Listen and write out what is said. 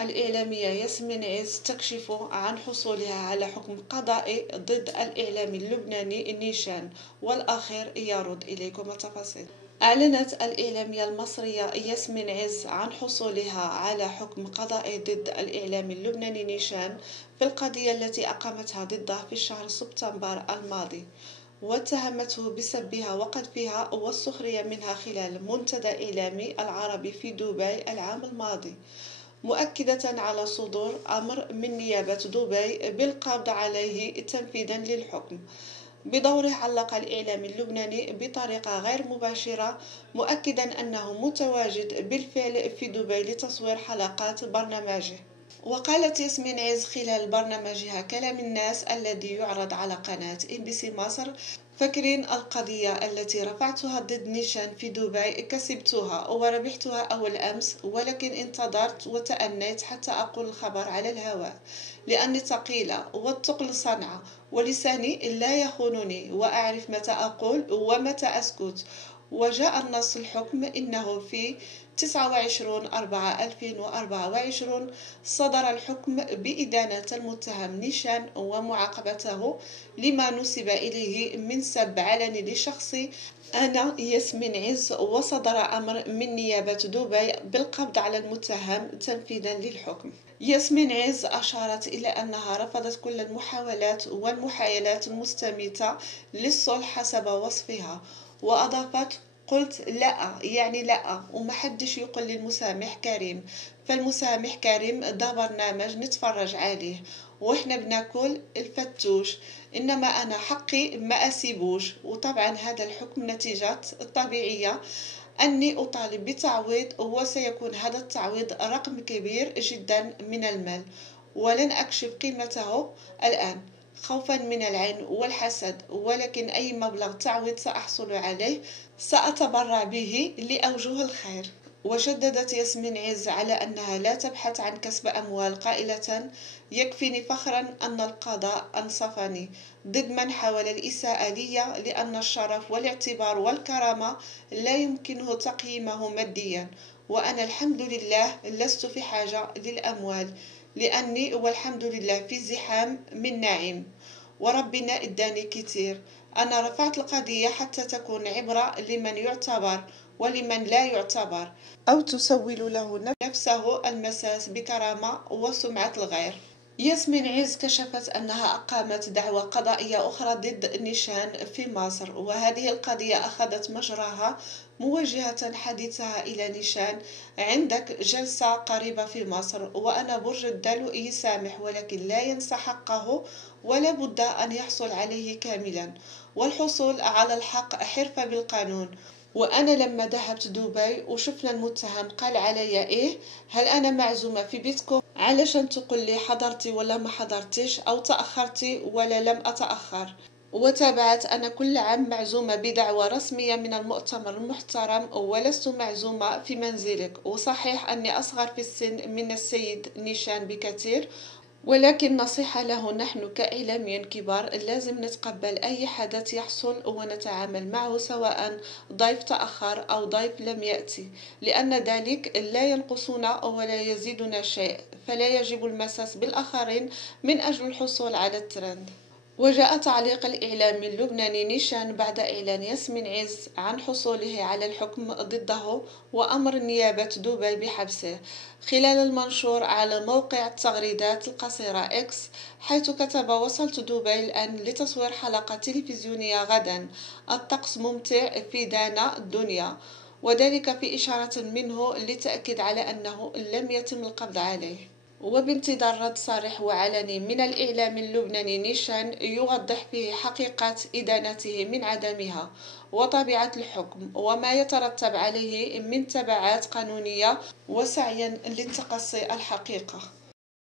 الإعلامية ياسمين عز تكشف عن حصولها على حكم قضائي ضد الإعلامي اللبناني نيشان، والأخير يرد. إليكم التفاصيل. أعلنت الإعلامية المصرية ياسمين عز عن حصولها على حكم قضائي ضد الإعلامي اللبناني نيشان في القضية التي أقامتها ضده في شهر سبتمبر الماضي، واتهمته بسبها وقذفها والسخرية منها خلال منتدى إعلامي العربي في دبي العام الماضي، مؤكدة على صدور أمر من نيابة دبي بالقبض عليه تنفيذا للحكم. بدوره علق الإعلامي اللبناني بطريقة غير مباشرة، مؤكدا أنه متواجد بالفعل في دبي لتصوير حلقات برنامجه. وقالت ياسمين عز خلال برنامجها كلام الناس الذي يعرض على قناة MBC مصر: فاكرين القضية التي رفعتها ضد نيشان في دبي؟ كسبتها وربحتها أول أمس، ولكن انتظرت وتأنيت حتى أقول الخبر على الهواء، لأني ثقيلة والثقل صنعة، ولساني لا يخونني، وأعرف متى أقول ومتى أسكت. وجاء النص الحكم إنه في 29/4/2024 صدر الحكم بإدانة المتهم نيشان ومعاقبته لما نسب إليه من سب علني لشخصي أنا ياسمين عز، وصدر أمر من نيابة دبي بالقبض على المتهم تنفيذا للحكم. ياسمين عز أشارت إلى أنها رفضت كل المحاولات والمحايلات المستميتة للصلح حسب وصفها، وأضافت: قلت لا، يعني لا، ومحدش يقول للمسامح كريم، فالمسامح كريم ده برنامج نتفرج عليه وإحنا بناكل الفتوش، إنما أنا حقي ما أسيبوش. وطبعا هذا الحكم نتيجة الطبيعية أني أطالب بتعويض، وسيكون هذا التعويض رقم كبير جدا من المال، ولن أكشف قيمته الآن خوفا من العين والحسد، ولكن أي مبلغ تعويض سأحصل عليه سأتبرع به لأوجه الخير. وشددت ياسمين عز على أنها لا تبحث عن كسب أموال، قائلة: يكفيني فخرا أن القضاء أنصفني ضد من حاول الإساءة لي، لأن الشرف والاعتبار والكرامة لا يمكنه تقييمه ماديا، وأنا الحمد لله لست في حاجة للأموال، لأني والحمد لله في زحام من نعيم، وربنا إداني كتير. أنا رفعت القضية حتى تكون عبرة لمن يعتبر ولمن لا يعتبر، أو تسول له نفسه المساس بكرامة وسمعة الغير. ياسمين عز كشفت أنها أقامت دعوى قضائية أخرى ضد نيشان في مصر، وهذه القضية أخذت مجراها موجهة حديثها إلى نيشان: عندك جلسة قريبة في مصر، وأنا برج الدلو يسامح ولكن لا ينسى حقه، ولا بد أن يحصل عليه كاملا، والحصول على الحق حرفة بالقانون. وأنا لما ذهبت دبي وشفنا المتهم قال علي إيه؟ هل أنا معزومة في بيتكم علشان تقول لي حضرتي ولا ما حضرتيش، أو تأخرتي ولا لم أتأخر؟ وتابعت: أنا كل عام معزومة بدعوة رسمية من المؤتمر المحترم، ولست معزومة في منزلك. وصحيح أني أصغر في السن من السيد نيشان بكثير، ولكن نصيحة له: نحن كإعلاميين كبار لازم نتقبل أي حدث يحصل ونتعامل معه، سواء ضيف تأخر أو ضيف لم يأتي، لأن ذلك لا ينقصنا ولا يزيدنا شيء، فلا يجب المساس بالآخرين من أجل الحصول على الترند. وجاء تعليق الإعلامي اللبناني نيشان بعد إعلان ياسمين عز عن حصوله على الحكم ضده وأمر نيابة دبي بحبسه، خلال المنشور على موقع التغريدات القصيرة إكس، حيث كتب: وصلت دبي الآن لتصوير حلقة تلفزيونية غدا، الطقس ممتع في دانا الدنيا، وذلك في إشارة منه للتأكيد على أنه لم يتم القبض عليه. وبانتظار رد صريح وعلني من الإعلام اللبناني نيشان يوضح فيه حقيقة إدانته من عدمها، وطبيعة الحكم، وما يترتب عليه من تبعات قانونية، وسعيا للتقصي الحقيقة.